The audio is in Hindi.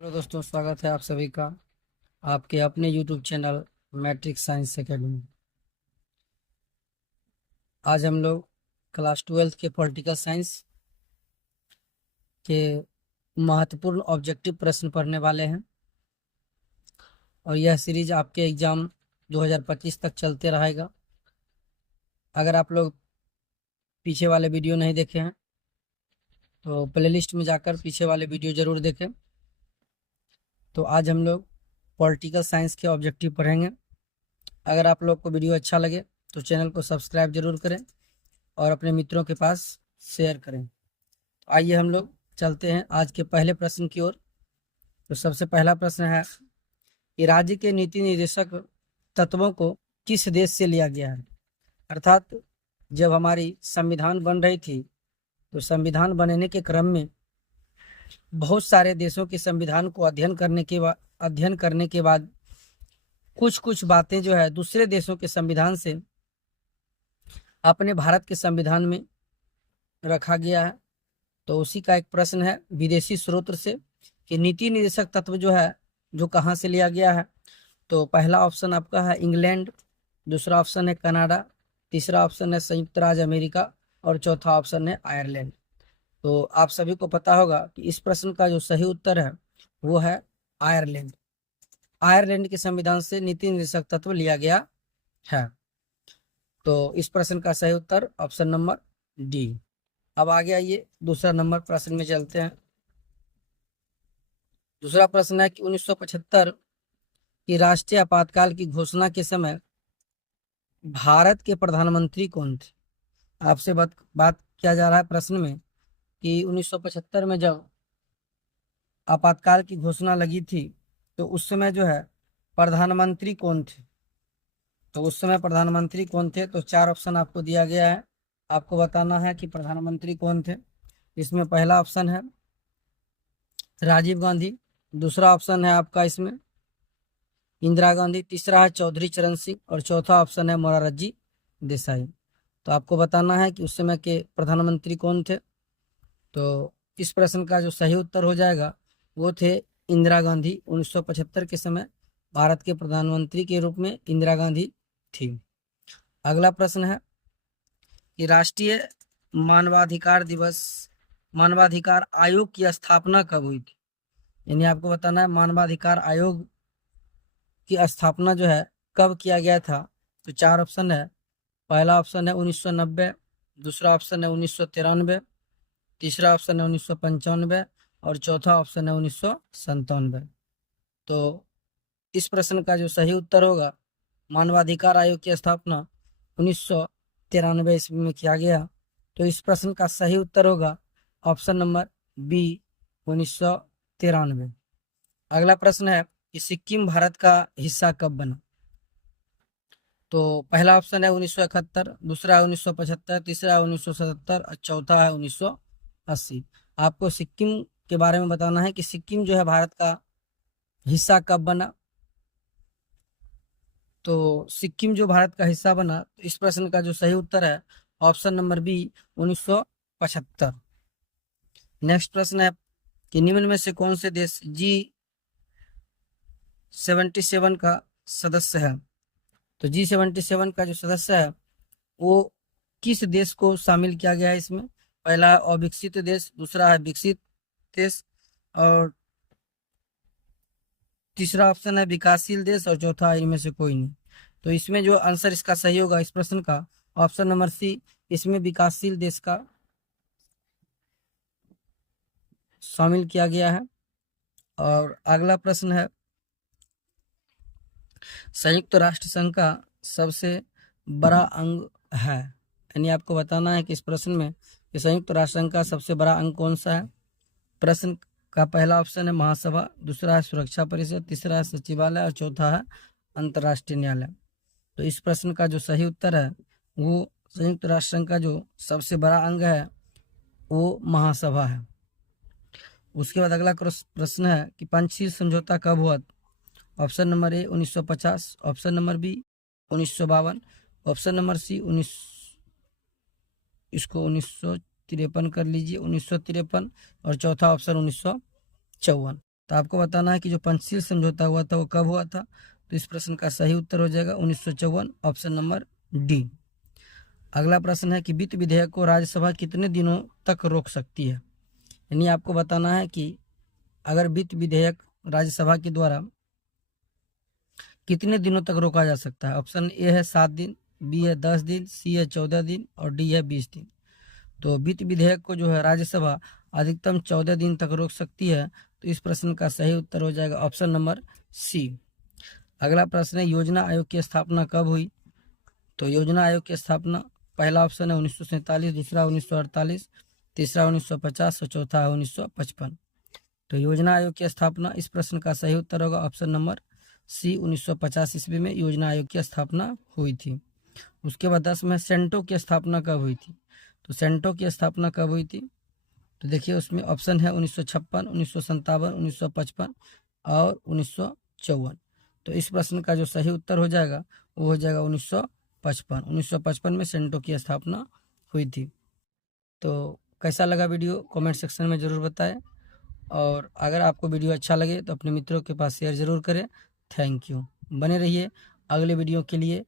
हेलो दोस्तों, स्वागत है आप सभी का आपके अपने YouTube channel matric science academy. आज हम लोग क्लास 12 के पॉलिटिकल साइंस के महत्वपूर्ण ऑब्जेक्टिव प्रश्न पढ़ने वाले हैं और यह सीरीज आपके एग्जाम 2025 तक चलते रहेगा। अगर आप लोग पीछे वाले वीडियो नहीं देखे हैं तो प्लेलिस्ट में जाकर पीछे वाले वीडियो जरूर देखें। तो आज हम लोग पॉलिटिकल साइंस के ऑब्जेक्टिव पढ़ेंगे। अगर आप लोग को वीडियो अच्छा लगे तो चैनल को सब्सक्राइब जरूर करें और अपने मित्रों के पास शेयर करें। तो आइए हम लोग चलते हैं आज के पहले प्रश्न की ओर। तो सबसे पहला प्रश्न है कि राज्य के नीति निर्देशक तत्वों को किस देश से लिया गया है। अर्थात जब हमारी संविधान बन रही थी तो संविधान बनने के क्रम में बहुत सारे देशों के संविधान को अध्ययन करने के बाद कुछ कुछ बातें जो है दूसरे देशों के संविधान से अपने भारत के संविधान में रखा गया है। तो उसी का एक प्रश्न है विदेशी स्रोत से कि नीति निर्देशक तत्व जो है जो कहाँ से लिया गया है। तो पहला ऑप्शन आपका है इंग्लैंड, दूसरा ऑप्शन है कनाडा, तीसरा ऑप्शन है संयुक्त राज्य अमेरिका और चौथा ऑप्शन है आयरलैंड। तो आप सभी को पता होगा कि इस प्रश्न का जो सही उत्तर है वो है आयरलैंड। आयरलैंड के संविधान से नीति निर्देशक तत्व लिया गया है। तो इस प्रश्न का सही उत्तर ऑप्शन नंबर डी। अब आगे आइए दूसरा नंबर प्रश्न में चलते हैं। दूसरा प्रश्न है कि 1975 की राष्ट्रीय आपातकाल की घोषणा के समय भारत के प्रधानमंत्री कौन थे। आपसे बात किया जा रहा है प्रश्न में कि 1975 में जब आपातकाल की घोषणा लगी थी तो उस समय जो है प्रधानमंत्री कौन थे। तो उस समय प्रधानमंत्री कौन थे, तो चार ऑप्शन आपको दिया गया है। आपको बताना है कि प्रधानमंत्री कौन थे। इसमें पहला ऑप्शन है राजीव गांधी, दूसरा ऑप्शन है आपका इसमें इंदिरा गांधी, तीसरा है चौधरी चरण सिंह और चौथा ऑप्शन है मोरारजी देसाई। तो आपको बताना है कि उस समय के प्रधानमंत्री कौन थे। तो इस प्रश्न का जो सही उत्तर हो जाएगा वो थे इंदिरा गांधी। 1975 के समय भारत के प्रधानमंत्री के रूप में इंदिरा गांधी थी। अगला प्रश्न है कि राष्ट्रीय मानवाधिकार आयोग की स्थापना कब हुई थी। यानी आपको बताना है मानवाधिकार आयोग की स्थापना जो है कब किया गया था। तो चार ऑप्शन है। पहला ऑप्शन है 1990, दूसरा ऑप्शन है 1993, तीसरा ऑप्शन है 1995 और चौथा ऑप्शन है 1997। तो इस प्रश्न का जो सही उत्तर होगा मानवाधिकार आयोग की स्थापना 1993 ईस्वी में किया गया। तो इस प्रश्न का सही उत्तर होगा ऑप्शन नंबर बी 1993। अगला प्रश्न है कि सिक्किम भारत का हिस्सा कब बना। तो पहला ऑप्शन है 1971, दूसरा है 1975, तीसरा है 1977 और चौथा है 1980। आपको सिक्किम के बारे में बताना है कि सिक्किम जो है भारत का हिस्सा कब बना। तो सिक्किम जो भारत का हिस्सा बना, तो इस प्रश्न का जो सही उत्तर है ऑप्शन नंबर बी 1975। नेक्स्ट प्रश्न है कि निम्न में से कौन से देश G77 का सदस्य है। तो G77 का जो सदस्य है वो किस देश को शामिल किया गया है इसमें। पहला है अविकसित देश, दूसरा है विकसित देश और तीसरा ऑप्शन है विकासशील देश और चौथा इनमें से कोई नहीं। तो इसमें जो आंसर इसका सही होगा इस प्रश्न का ऑप्शन नंबर सी, इसमें विकासशील देश का शामिल किया गया है। और अगला प्रश्न है संयुक्त राष्ट्र संघ का सबसे बड़ा अंग है। यानी आपको बताना है कि इस प्रश्न में कि संयुक्त राष्ट्र संघ का सबसे बड़ा अंग कौन सा है। प्रश्न का पहला ऑप्शन है महासभा, दूसरा है सुरक्षा परिषद, तीसरा है सचिवालय और चौथा है अंतर्राष्ट्रीय न्यायालय। तो इस प्रश्न का जो सही उत्तर है वो संयुक्त राष्ट्र संघ का जो सबसे बड़ा अंग है वो महासभा है। उसके बाद अगला प्रश्न है कि पंचशील समझौता कब हुआ। Option number A 1950, option number B 1952, option number C 1953 कर लीजिए 1953 और चौथा ऑप्शन 1954। तो आपको बताना है कि जो पंचशील समझौता हुआ था वो कब हुआ था। तो इस प्रश्न का सही उत्तर हो जाएगा 1954, ऑप्शन नंबर डी। अगला प्रश्न है कि वित्त विधेयक को राज्यसभा कितने दिनों तक रोक सकती है। यानी आपको बताना है कि अगर वित्त विधेयक राज्यसभा के द्वारा कितने दिनों तक रोका जा सकता है। ऑप्शन ए है 7 दिन, बी है 10 दिन, सी है 14 दिन और डी है 20 दिन। तो वित्त विधेयक को जो है राज्यसभा अधिकतम 14 दिन तक रोक सकती है। तो इस प्रश्न का सही उत्तर हो जाएगा ऑप्शन नंबर सी। अगला प्रश्न है योजना आयोग की स्थापना कब हुई। तो योजना आयोग की स्थापना पहला ऑप्शन है 1947, दूसरा 1948, तीसरा 1950 और चौथा है 1955। तो योजना आयोग की स्थापना, इस प्रश्न का सही उत्तर होगा ऑप्शन नंबर सी, 1950 ईस्वी में योजना आयोग की स्थापना हुई थी। उसके बाद 10 में सेंटो की स्थापना कब हुई थी। तो सेंटो की स्थापना कब हुई थी, तो देखिए उसमें ऑप्शन है 1956, 1957, 1955 और 1954। तो इस प्रश्न का जो सही उत्तर हो जाएगा वो हो जाएगा 1955। 1955 में सेंटो की स्थापना हुई थी। तो कैसा लगा वीडियो कमेंट सेक्शन में ज़रूर बताएं, और अगर आपको वीडियो अच्छा लगे तो अपने मित्रों के पास शेयर ज़रूर करें। Thank you. बने रहिए अगले वीडियो के लिए।